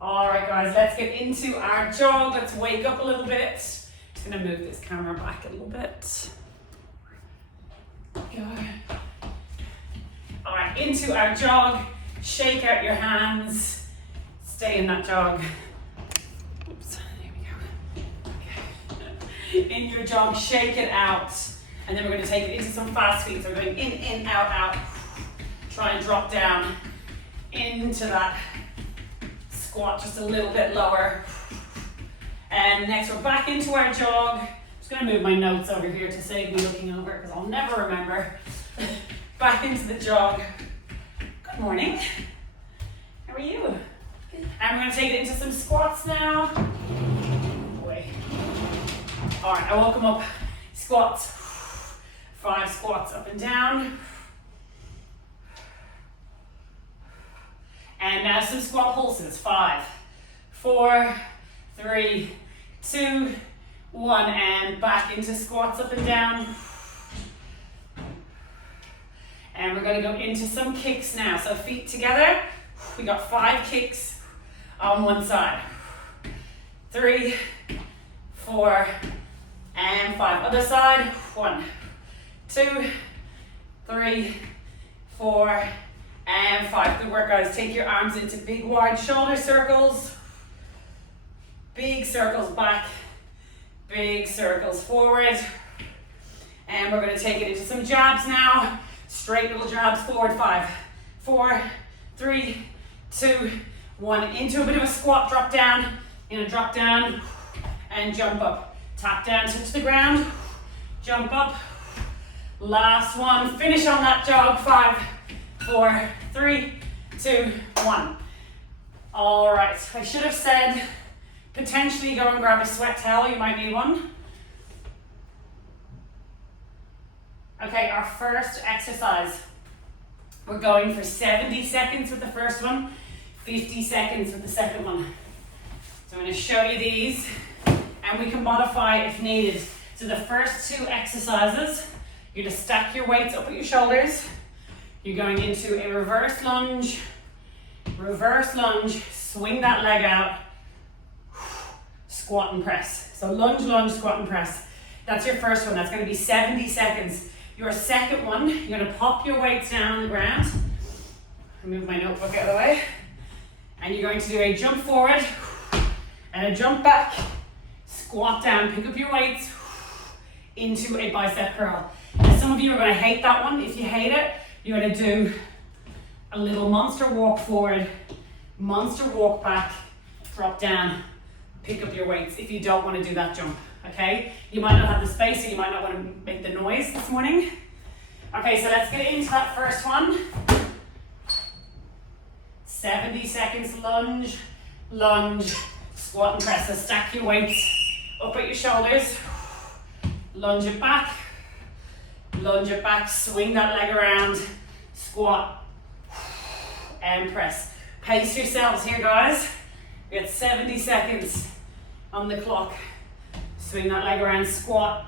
All right, guys, let's get into our jog. Let's wake up a little bit. Just gonna move this camera back a little bit. Go. All right, into our jog. Shake out your hands. Stay in that jog. Oops, there we go. Okay. In your jog, shake it out. And then we're going to take it into some fast feet. So we're going in, out, out. Try and drop down into that squat just a little bit lower. And next we're back into our jog. I'm just going to move my notes over here to save me looking over because I'll never remember. Back into the jog. Good morning. How are you? Good. And we're going to take it into some squats now. Boy. All right, I woke them up. Squats. 5 squats up and down. And now some squat pulses. 5, 4, 3, 2, 1, and back into squats up and down. And we're going to go into some kicks now. So feet together. We got 5 kicks on one side. 3, 4, and 5. Other side. 1, 2, 3, 4, and 5. Good work, guys. Take your arms into big wide shoulder circles. Big circles back. Big circles forward. And we're going to take it into some jabs now. Straight little jabs forward. 5, 4, 3, 2, 1. Into a bit of a squat, drop down. In a drop down and jump up. Tap down, touch the ground. Jump up. Last one. Finish on that jog. 5, 4, 3, 2, 1. All right. I should have said potentially go and grab a sweat towel. You might need one. Okay, our first exercise. We're going for 70 seconds with the first one, 50 seconds with the second one. So I'm going to show you these and we can modify if needed. So the first 2 exercises, you're going to stack your weights up at your shoulders. You're going into a reverse lunge, swing that leg out, squat and press. So lunge, lunge, squat and press. That's your first one. That's going to be 70 seconds. Your second one, you're going to pop your weights down on the ground. Move my notebook out of the way. And you're going to do a jump forward and a jump back, squat down, pick up your weights into a bicep curl. And some of you are going to hate that one. If you hate it, you're going to do a little monster walk forward, monster walk back, drop down, pick up your weights if you don't want to do that jump. Okay, you might not have the space or you might not want to make the noise this morning. Okay, so let's get into that first one. 70 seconds, lunge, lunge, squat and press. So stack your weights up at your shoulders, lunge it back, swing that leg around, squat and press. Pace yourselves here, guys. We got 70 seconds on the clock. Swing that leg around, squat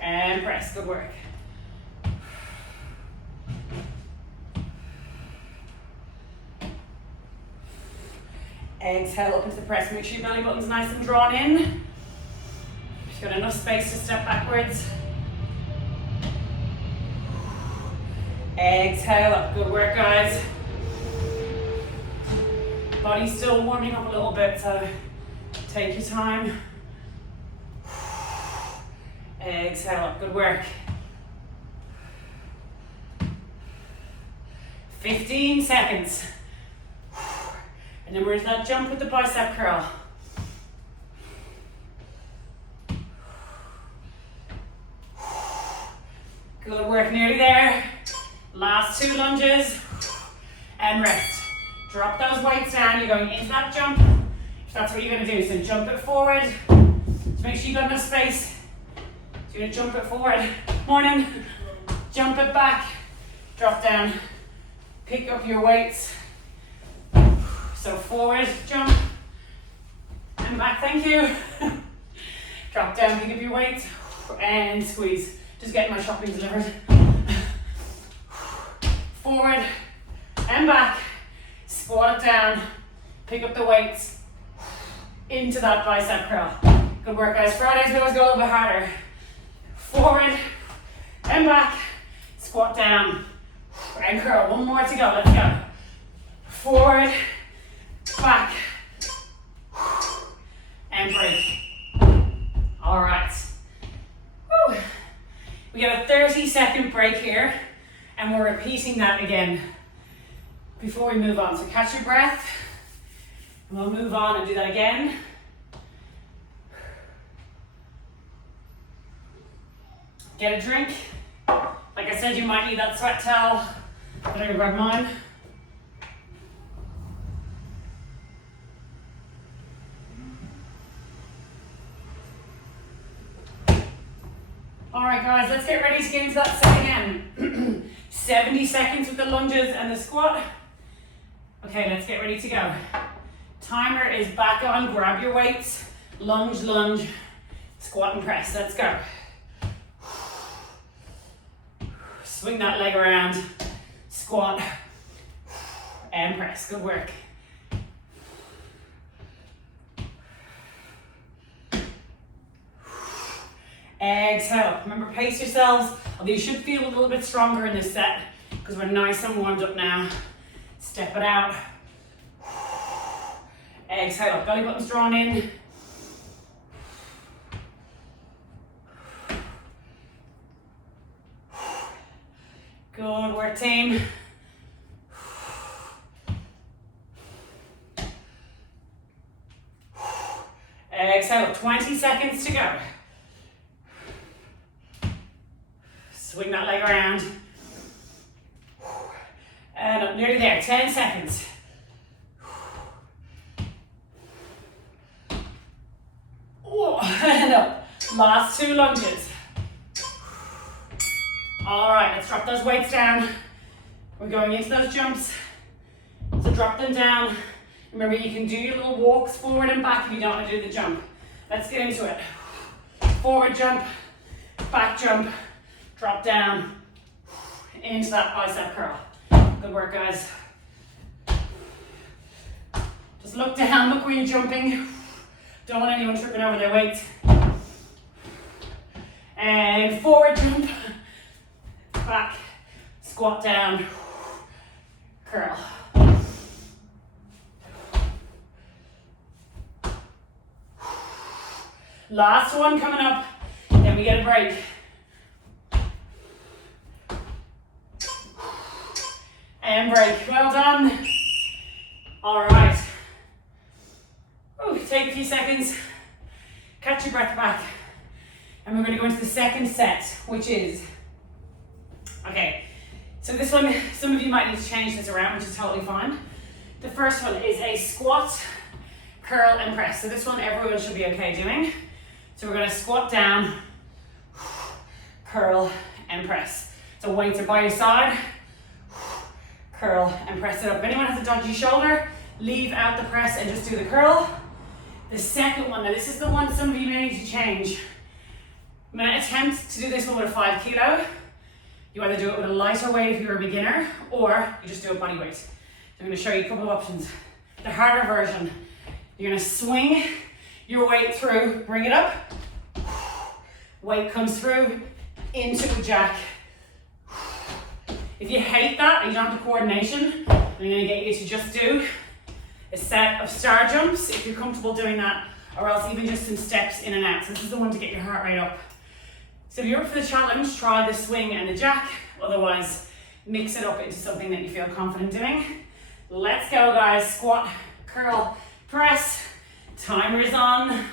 and press. Good work. Exhale up into the press. Make sure your belly button's nice and drawn in. You've got enough space to step backwards. Exhale up. Good work, guys. Body's still warming up a little bit, so take your time. Exhale up. Good work. 15 seconds. And then we're into that jump with the bicep curl. Good work, nearly there. Last 2 lunges and rest. Drop those weights down. You're going into that jump. If that's what you're going to do. So jump it forward. Just make sure you've got enough space. So you're going to jump it forward. Morning. Jump it back. Drop down. Pick up your weights. So forward, jump, and back, thank you. Drop down, pick up your weights, and squeeze. Just getting my shopping delivered. Forward and back, squat it down, Pick up the weights into that bicep curl. Good work, guys. Fridays we always go a little bit harder. Forward and back. Squat down and curl. One more to go. Let's go. Forward, back, and break. All right. Woo. We got a 30-second break here, and we're repeating that again before we move on. So catch your breath, and we'll move on and do that again. Get a drink. Like I said, you might need that sweat towel. I'm gonna grab mine. All right, guys, let's get ready to get into that set again. 70 seconds with the lunges and the squat. Okay, let's get ready to go. Timer is back on. Grab your weights. Lunge, lunge, squat and press. Let's go. Swing that leg around. Squat and press. Good work. Exhale. Remember, pace yourselves. Although you should feel a little bit stronger in this set because we're nice and warmed up now. Step it out. Exhale. Belly button's drawn in. Good work, team. Exhale. 20 seconds to go. Swing that leg around. And up, nearly there, 10 seconds. Oh, and up. Last 2 lunges. All right, let's drop those weights down. We're going into those jumps. So drop them down. Remember, you can do your little walks forward and back if you don't want to do the jump. Let's get into it. Forward jump, back jump. Drop down into that bicep curl. Good work, guys. Just look down, look where you're jumping. Don't want anyone tripping over their weight. And forward jump, back, squat down, curl. Last one coming up, then we get a break. And break. Well done. All right. Ooh, take a few seconds. Catch your breath back. And we're going to go into the second set, which is... Okay, so this one, some of you might need to change this around, which is totally fine. The first one is a squat, curl, and press. So this one everyone should be okay doing. So we're going to squat down, curl, and press. So weights are by your side. Curl and press it up. If anyone has a dodgy shoulder, leave out the press and just do the curl. The second one, now this is the one some of you may need to change. I'm going to attempt to do this one with a 5 kilo. You either do it with a lighter weight if you're a beginner, or you just do a body weight. So I'm going to show you a couple of options. The harder version, you're going to swing your weight through, bring it up. Weight comes through into a jack. If you hate that and you don't have the coordination, I'm going to get you to just do a set of star jumps if you're comfortable doing that, or else even just some steps in and out. So this is the one to get your heart rate up. So if you're up for the challenge, try the swing and the jack. Otherwise, mix it up into something that you feel confident doing. Let's go, guys. Squat, curl, press. Timer is on.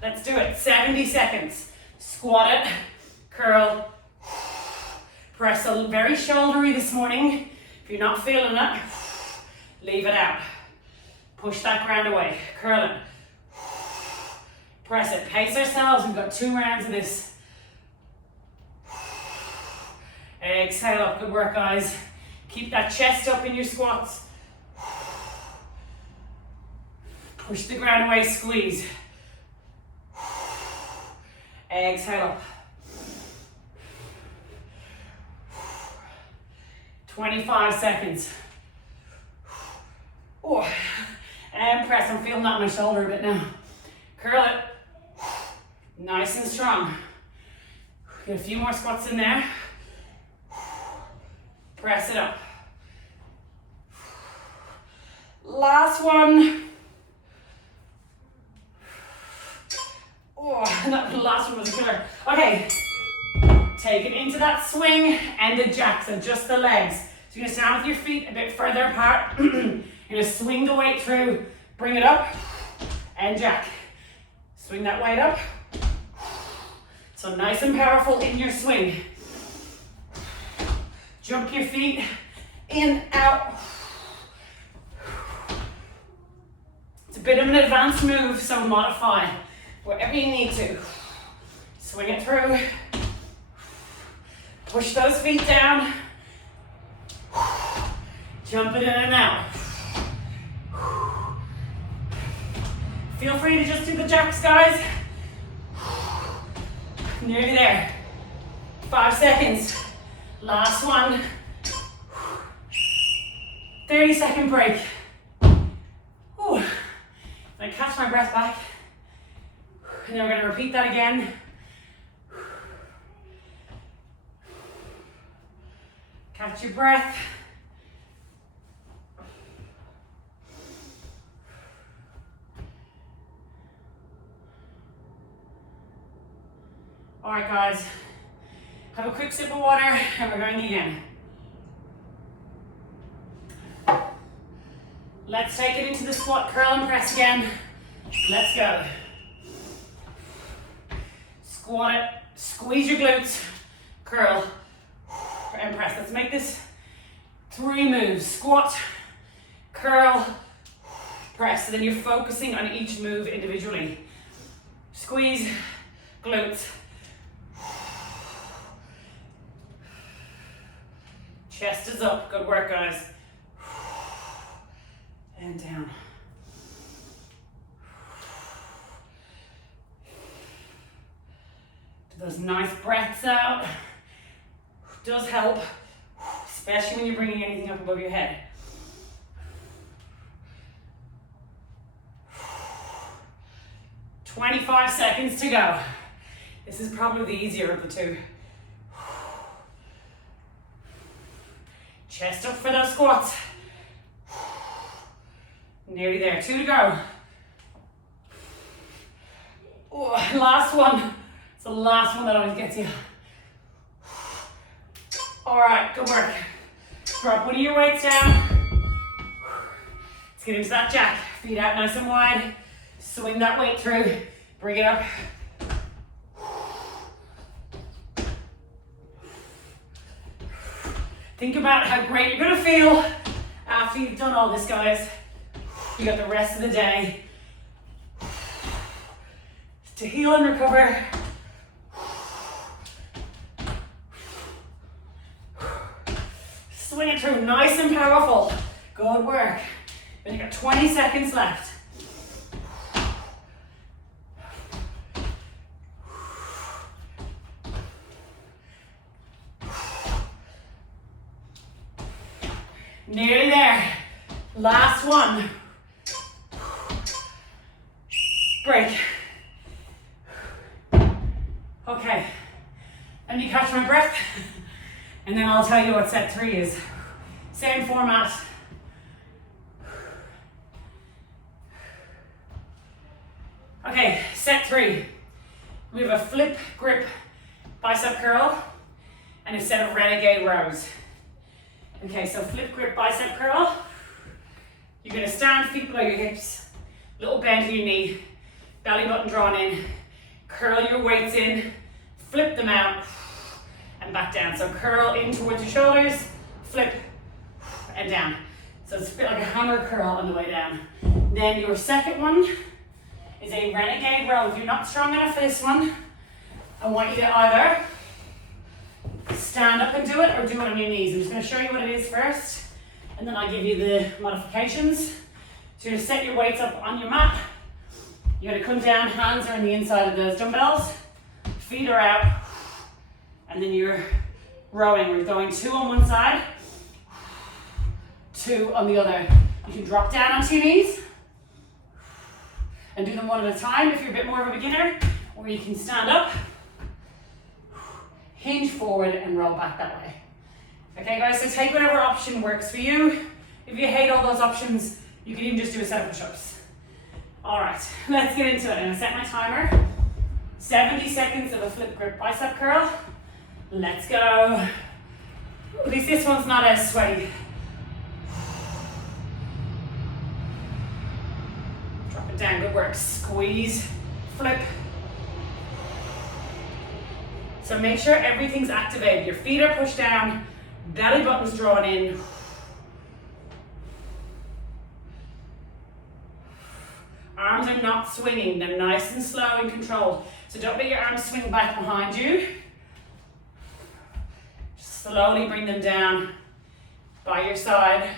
Let's do it. 70 seconds. Squat it, curl, press. A very shouldery this morning. If you're not feeling it, leave it out. Push that ground away. Curl it. Press it. Pace ourselves. We've got 2 rounds of this. Exhale up. Good work, guys. Keep that chest up in your squats. Push the ground away. Squeeze. Exhale up. 25 seconds. Oh. leg press. I'm feeling that on my shoulder a bit now. Curl it. Nice and strong. Get a few more squats in there. Press it up. Last one. Oh, that last one was a killer. Okay, take it into that swing and the jack, so just the legs. So you're gonna stand with your feet a bit further apart. You're gonna swing the weight through, bring it up, and jack. Swing that weight up. So nice and powerful in your swing. Jump your feet in, out. It's a bit of an advanced move, so modify wherever you need to. Swing it through. Push those feet down. Jump it in and out. Feel free to just do the jacks, guys. Nearly there. 5 seconds. Last one. 30-second break. Ooh. I catch my breath back. And then we're going to repeat that again. Catch your breath. All right, guys. Have a quick sip of water and we're going again. Let's take it into the squat, curl and press again. Let's go. Squat it, squeeze your glutes, curl and press. Let's make this 3 moves. Squat, curl, press. So then you're focusing on each move individually. Squeeze, glutes. Chest is up. Good work, guys. And down. Do those nice breaths out. Does help, especially when you're bringing anything up above your head. "25 seconds to go. This is probably the easier of the two. Chest up for those squats. Nearly there. 2 to go. Oh, last one. It's the last one that always gets you. All right, good work. Drop one of your weights down. Let's get into that jack. Feet out nice and wide. Swing that weight through. Bring it up. Think about how great you're gonna feel after you've done all this, guys. You got the rest of the day to heal and recover. Swing it through, nice and powerful. Good work. Then you got 20 seconds left. Nearly there. Last one. Break. Okay. Let me catch my breath. And then I'll tell you what set 3 is. Same format. Okay, set 3. We have a flip grip bicep curl and a set of renegade rows. Okay, so flip grip bicep curl. You're gonna stand, feet below your hips, little bend in your knee, belly button drawn in, curl your weights in, flip them out, and back down. So curl in towards your shoulders, flip, and down. So it's a bit like a hammer curl on the way down. Then your second one is a renegade row. If you're not strong enough for this one, I want you to either stand up and do it or do it on your knees. I'm just going to show you what it is first, and then I'll give you the modifications. So you're going to set your weights up on your mat. You're going to come down, hands are on the inside of those dumbbells, feet are out, and then you're rowing. We're going 2 on one side, 2 on the other. You can drop down onto your knees, And do them one at a time if you're a bit more of a beginner, or you can stand up, hinge forward and roll back that way. Okay guys, so take whatever option works for you. If you hate all those options, you can even just do a set of push-ups. All right, let's get into it. I'm gonna set my timer. 70 seconds of a flip grip bicep curl. Let's go. At least this one's not as sweaty. Drop it down, good work. Squeeze, flip. So make sure everything's activated. Your feet are pushed down, belly button's drawn in. Arms are not swinging, they're nice and slow and controlled. So don't let your arms swing back behind you. Just slowly bring them down by your side.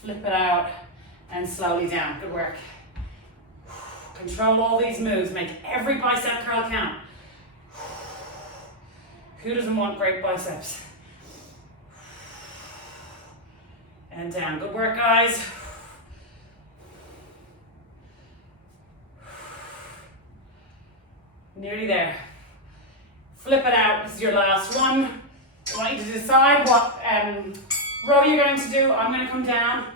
Flip it out and slowly down. Good work. Control all these moves. Make every bicep curl count. Who doesn't want great biceps? And down. Good work, guys. Nearly there. Flip it out. This is your last one. I want you to decide what row you're going to do. I'm going to come down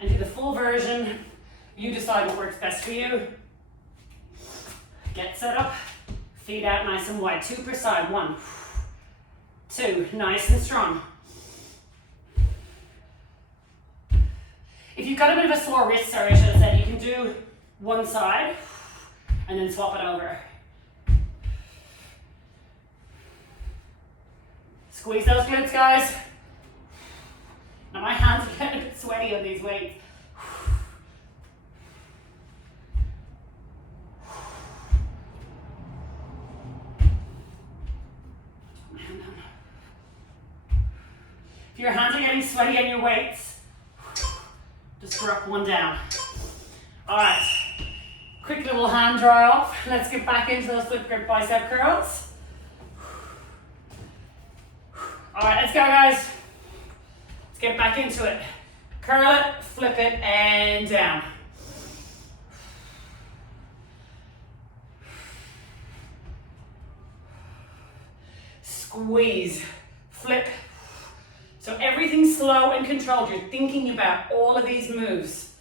and do the full version. You decide what works best for you. Get set up. Feet out nice and wide. 2 per side. 1, 2. Nice and strong. If you've got a bit of a sore wrist, sorry, I should have said, you can do one side and then swap it over. Squeeze those glutes, guys. Now my hands are getting a bit sweaty on these weights. If your hands are getting sweaty on your weights, just drop one down. All right, quick little hand dry off. Let's get back into those flip grip bicep curls. All right, let's go, guys. Let's get back into it. Curl it, flip it, and down. Squeeze, flip. So everything's slow and controlled. You're thinking about all of these moves.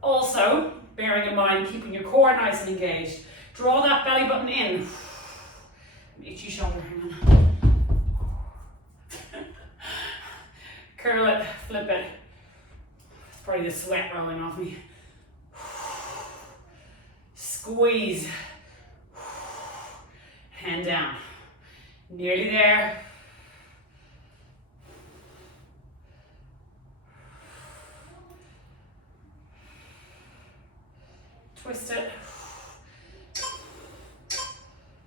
Also, bearing in mind, keeping your core nice and engaged. Draw that belly button in. Itchy shoulder, hang on. Curl it, flip it. It's probably the sweat rolling off me. Squeeze. Hand down. Nearly there. Twist it.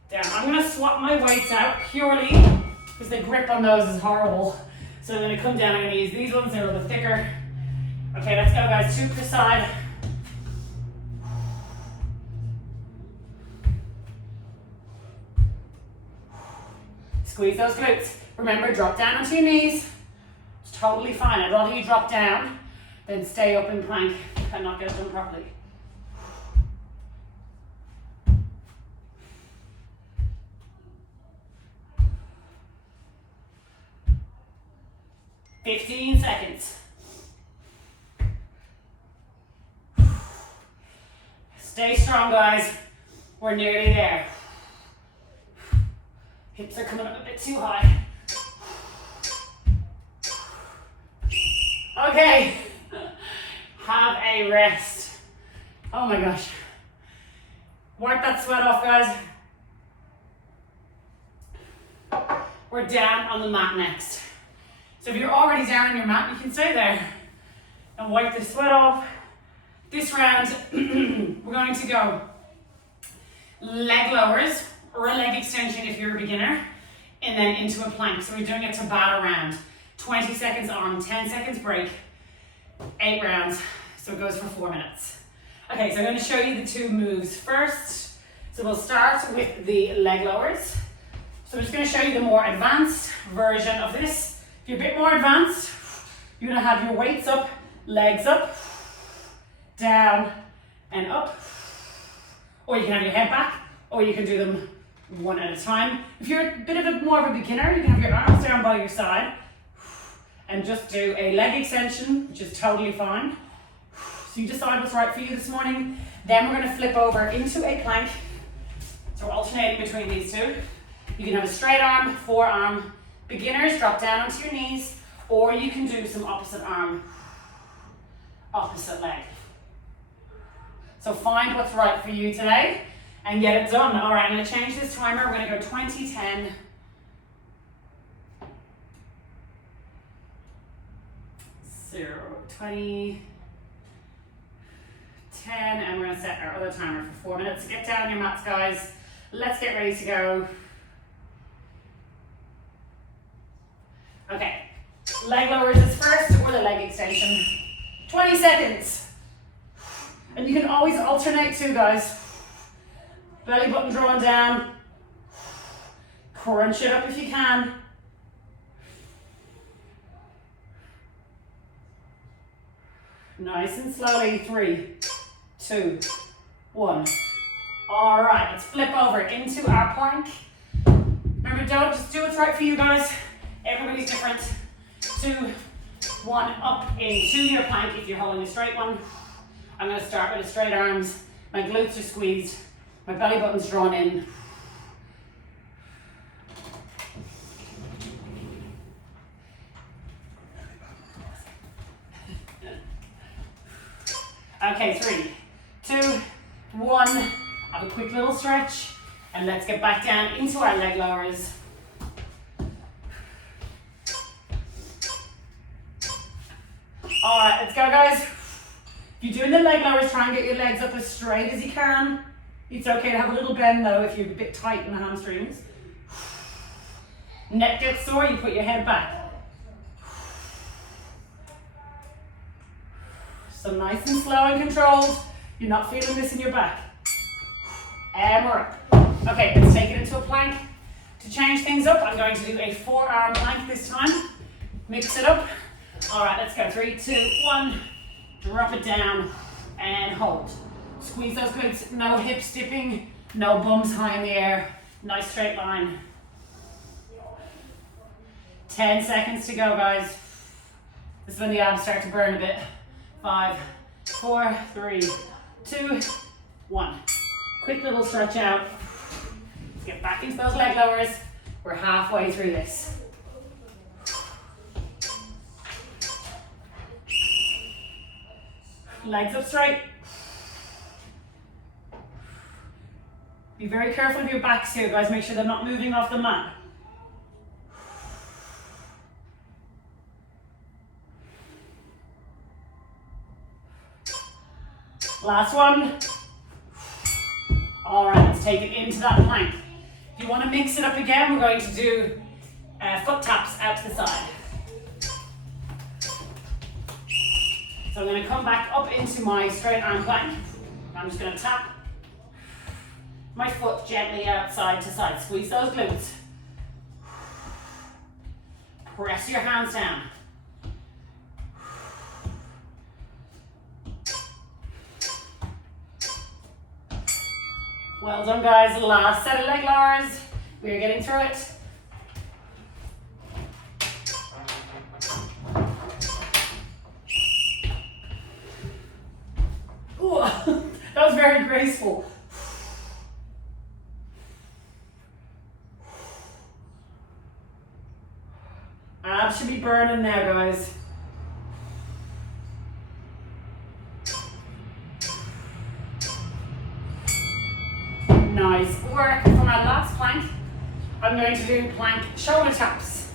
Down. I'm going to swap my weights out purely because the grip on those is horrible. So I'm going to come down, I'm going to use these ones, they're a little thicker. Okay, let's go, guys. 2 per side. Squeeze those glutes. Remember, drop down onto your knees. It's totally fine. I'd rather you drop down than stay up in plank and not get it done properly. $15 seconds. Stay strong, guys. We're nearly there. Hips are coming up a bit too high. Okay. Have a rest. Oh my gosh. Wipe that sweat off, guys. We're down on the mat next. So if you're already down on your mat, you can stay there and wipe the sweat off. This round, we're going to go leg lowers or a leg extension if you're a beginner, and then into a plank. So we're doing a Tabata round. 20 seconds on, 10 seconds break, 8 rounds. So it goes for 4 minutes. Okay, so I'm going to show you the 2 moves first. So we'll start with the leg lowers. So I'm just going to show you the more advanced version of this. If you're a bit more advanced, you're gonna have your weights up, legs up, down and up. Or you can have your head back, or you can do them one at a time. If you're a bit of a more of a beginner, you can have your arms down by your side and just do a leg extension, which is totally fine. So you decide what's right for you this morning. Then we're gonna flip over into a plank. So we're alternating between these two. You can have a straight arm, forearm. Beginners, drop down onto your knees, or you can do some opposite arm, opposite leg. So find what's right for you today and get it done. All right, I'm gonna change this timer. We're gonna go 20, 10. 0, 20, 10, and we're gonna set our other timer for 4 minutes. Get down on your mats, guys. Let's get ready to go. Okay, leg lowers is first, or the leg extension. 20 seconds. And you can always alternate too, guys. Belly button drawn down. Crunch it up if you can. Nice and slowly. 3, 2, 1. All right, let's flip over into our plank. Remember, don't just do what's right for you, guys. Everybody's different. 2, 1, up into your plank if you're holding a straight one. I'm going to start with the straight arms. My glutes are squeezed. My belly button's drawn in. Okay, 3, 2, 1. Have a quick little stretch. And let's get back down into our leg lowers. All right, let's go, guys. If you're doing the leg lowers, try and get your legs up as straight as you can. It's okay to have a little bend though if you're a bit tight in the hamstrings. Neck gets sore, you put your head back. So nice and slow and controlled. You're not feeling this in your back. And we're up. Okay, let's take it into a plank. To change things up, I'm going to do a forearm plank this time. Mix it up. All right, let's go. 3, 2, 1. Drop it down and hold. Squeeze those glutes. No hips dipping. No bums high in the air. Nice straight line. 10 seconds to go, guys. This is when the abs start to burn a bit. 5, 4, 3, 2, 1. Quick little stretch out. Let's get back into those leg lowers. We're halfway through this. Legs up straight. Be very careful of your backs here, guys. Make sure they're not moving off the mat. Last one. All right, let's take it into that plank. If you want to mix it up again, we're going to do foot taps out to the side. So I'm going to come back up into my straight arm plank. I'm just going to tap my foot gently out side to side. Squeeze those glutes. Press your hands down. Well done, guys. Last set of leg lowers. We're getting through it. Ooh, that was very graceful. Abs should be burning now, guys. Nice work. For my last plank, I'm going to do plank shoulder taps.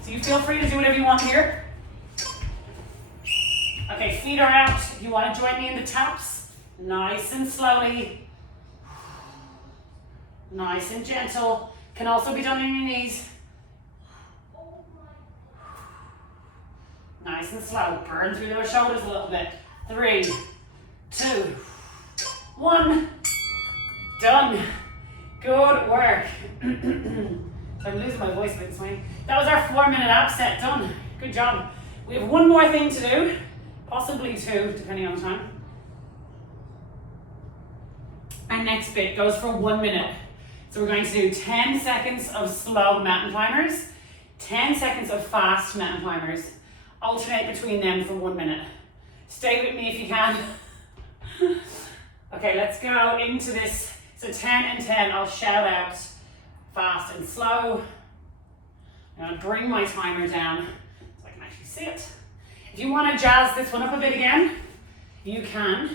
So you feel free to do whatever you want here. Okay, feet are out. If you want to join me in the taps, nice and slowly. Nice and gentle. Can also be done on your knees. Nice and slow. Burn through those shoulders a little bit. 3, 2, 1. Done. Good work. So I'm losing my voice a bit this morning. That was our 4-minute ab set done. Good job. We have one more thing to do, possibly two, depending on the time. Our next bit goes for 1 minute. So we're going to do 10 seconds of slow mountain climbers, 10 seconds of fast mountain climbers. Alternate between them for 1 minute. Stay with me if you can. Okay, let's go into this. So 10 and 10, I'll shout out fast and slow. I'm going to bring my timer down so I can actually see it. If you want to jazz this one up a bit again, you can.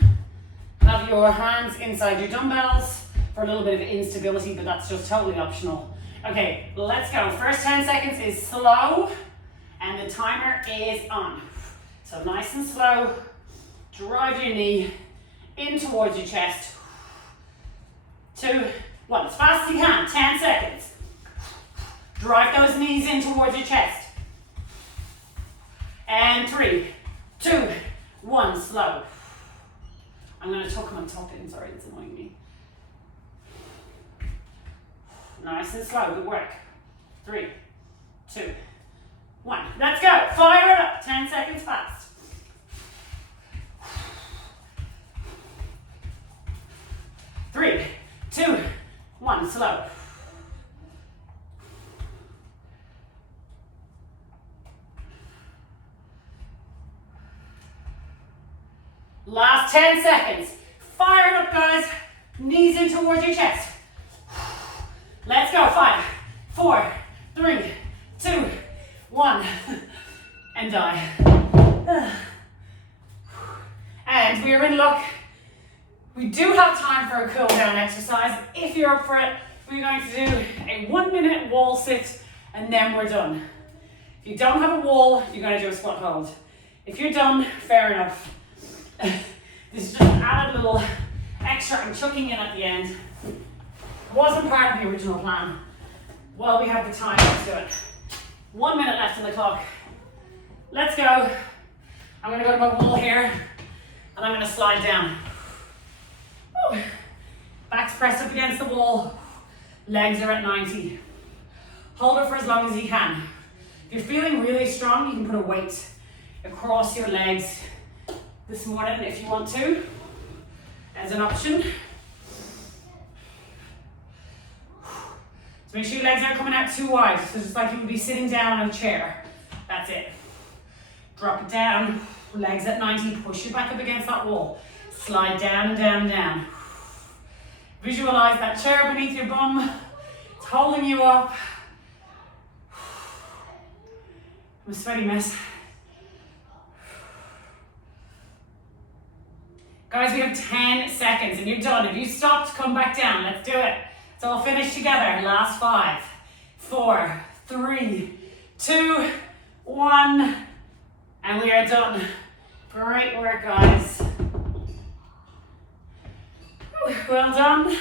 Have your hands inside your dumbbells for a little bit of instability, but that's just totally optional. Okay, let's go. First 10 seconds is slow, and the timer is on. So nice and slow. Drive your knee in towards your chest. 2, 1. As fast as you can. 10 seconds. Drive those knees in towards your chest. And 3, 2, 1. Slow. I'm going to tuck my top in. Sorry, it's annoying me. Nice and slow. Good work. 3, 2, 1. Let's go. Fire it up. 10 seconds fast. 3, 2, 1. Slow. Last 10 seconds. Fire it up, guys. Knees in towards your chest. Let's go. 5, 4, 3, 2, 1. And die. And we are in luck. We do have time for a cool down exercise. If you're up for it, we're going to do a 1 minute wall sit and then we're done. If you don't have a wall, you're going to do a squat hold. If you're done, fair enough. This is just an added little extra I'm chucking in at the end. Wasn't part of the original plan. Well, we have the time, let's do it. 1 minute left on the clock. Let's go. I'm going to go to my wall here and I'm going to slide down. Woo. Back's pressed up against the wall. Legs are at 90. Hold it for as long as you can. If you're feeling really strong, you can put a weight across your legs this morning if you want to, as an option. So make sure your legs aren't coming out too wide, so just like you would be sitting down on a chair. That's it. Drop it down, legs at 90, push it back up against that wall. Slide down and down and down. Visualize that chair beneath your bum. It's holding you up. I'm a sweaty mess. Guys, we have 10 seconds and you're done. If you stopped, come back down. Let's do it. So we'll finish together. Last 5, 4, 3, 2, 1. And we are done. Great work, guys. Well done.